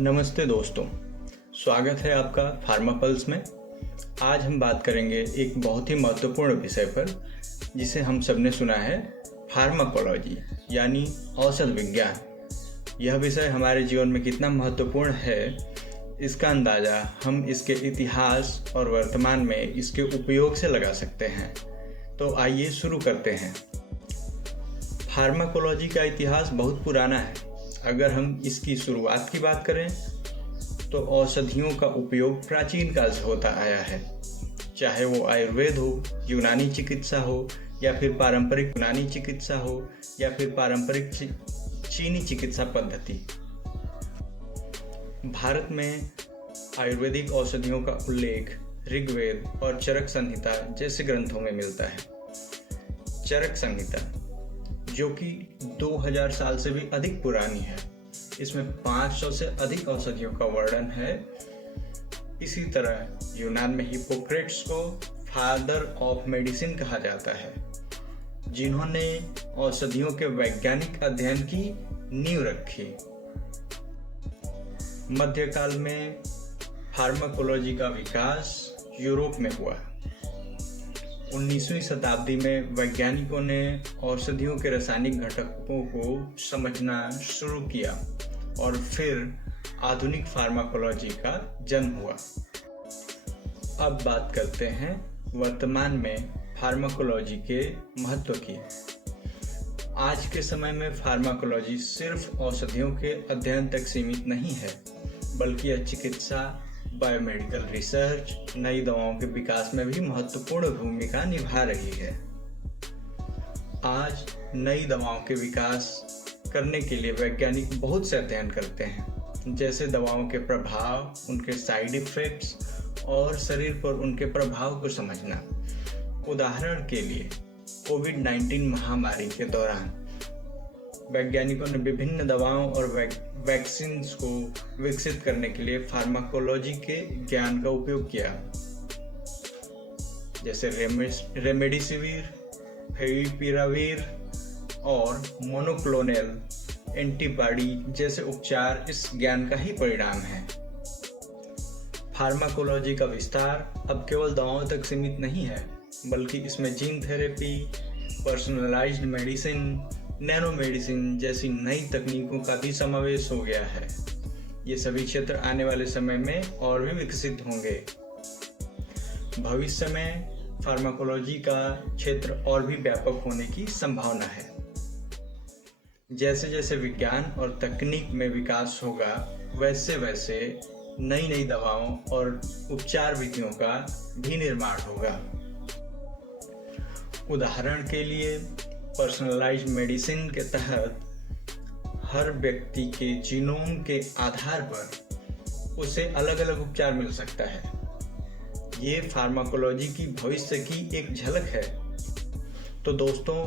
नमस्ते दोस्तों, स्वागत है आपका फार्मापल्स में। आज हम बात करेंगे एक बहुत ही महत्वपूर्ण विषय पर जिसे हम सबने सुना है, फार्माकोलॉजी यानी औषध विज्ञान। यह विषय हमारे जीवन में कितना महत्वपूर्ण है, इसका अंदाज़ा हम इसके इतिहास और वर्तमान में इसके उपयोग से लगा सकते हैं। तो आइए शुरू करते हैं। फार्माकोलॉजी का इतिहास बहुत पुराना है। अगर हम इसकी शुरुआत की बात करें तो औषधियों का उपयोग प्राचीन काल से होता आया है, चाहे वो आयुर्वेद हो, यूनानी चिकित्सा हो, या फिर पारंपरिक यूनानी चिकित्सा हो, या फिर पारंपरिक चीनी चिकित्सा पद्धति। भारत में आयुर्वेदिक औषधियों का उल्लेख ऋग्वेद और चरक संहिता जैसे ग्रंथों में मिलता है। चरक संहिता, जो कि 2000 साल से भी अधिक पुरानी है, इसमें 500 से अधिक औषधियों का वर्णन है। इसी तरह यूनान में हिप्पोक्रेट्स को फादर ऑफ मेडिसिन कहा जाता है, जिन्होंने औषधियों के वैज्ञानिक अध्ययन की नींव रखी। मध्यकाल में फार्माकोलॉजी का विकास यूरोप में हुआ। 19वीं शताब्दी में वैज्ञानिकों ने औषधियों के रासायनिक घटकों को समझना शुरू किया और फिर आधुनिक फार्माकोलॉजी का जन्म हुआ। अब बात करते हैं वर्तमान में फार्माकोलॉजी के महत्व की। आज के समय में फार्माकोलॉजी सिर्फ औषधियों के अध्ययन तक सीमित नहीं है, बल्कि यह चिकित्सा, बायोमेडिकल रिसर्च, नई दवाओं के विकास में भी महत्वपूर्ण भूमिका निभा रही है। आज नई दवाओं के विकास करने के लिए वैज्ञानिक बहुत से अध्ययन करते हैं, जैसे दवाओं के प्रभाव, उनके साइड इफेक्ट्स और शरीर पर उनके प्रभाव को समझना। उदाहरण के लिए कोविड-19 महामारी के दौरान वैज्ञानिकों ने विभिन्न दवाओं और वैक्सीन को विकसित करने के लिए फार्माकोलॉजी के ज्ञान का उपयोग किया, जैसे रेमडेसिविर, फेविपिराविर और मोनोक्लोनल एंटीबॉडी जैसे उपचार इस ज्ञान का ही परिणाम है। फार्माकोलॉजी का विस्तार अब केवल दवाओं तक सीमित नहीं है, बल्कि इसमें gene therapy, personalised medicine, nano medicine जैसी नई तकनीकों का भी समावेश हो गया है। ये सभी क्षेत्र आने वाले समय में और भी विकसित होंगे। भविष्य में फार्माकोलॉजी का क्षेत्र और भी व्यापक होने की संभावना है। जैसे जैसे विज्ञान और तकनीक में विकास होगा, वैसे वैसे नई नई दवाओं और उपचार विधियों का भी निर्माण होगा। उदाहरण के लिए पर्सनलाइज्ड मेडिसिन के तहत हर व्यक्ति के जीनोम के आधार पर उसे अलग अलग उपचार मिल सकता है। ये फार्माकोलॉजी की भविष्य की एक झलक है। तो दोस्तों,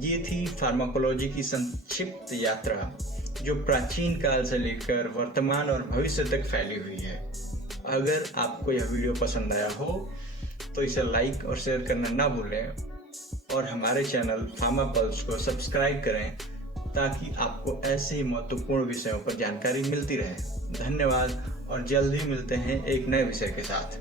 ये थी फार्माकोलॉजी की संक्षिप्त यात्रा, जो प्राचीन काल से लेकर वर्तमान और भविष्य तक फैली हुई है। अगर आपको यह वीडियो पसंद आया हो तो इसे लाइक और शेयर करना ना भूलें, और हमारे चैनल फार्मापल्स को सब्सक्राइब करें ताकि आपको ऐसे ही महत्वपूर्ण विषयों पर जानकारी मिलती रहे। धन्यवाद, और जल्द ही मिलते हैं एक नए विषय के साथ।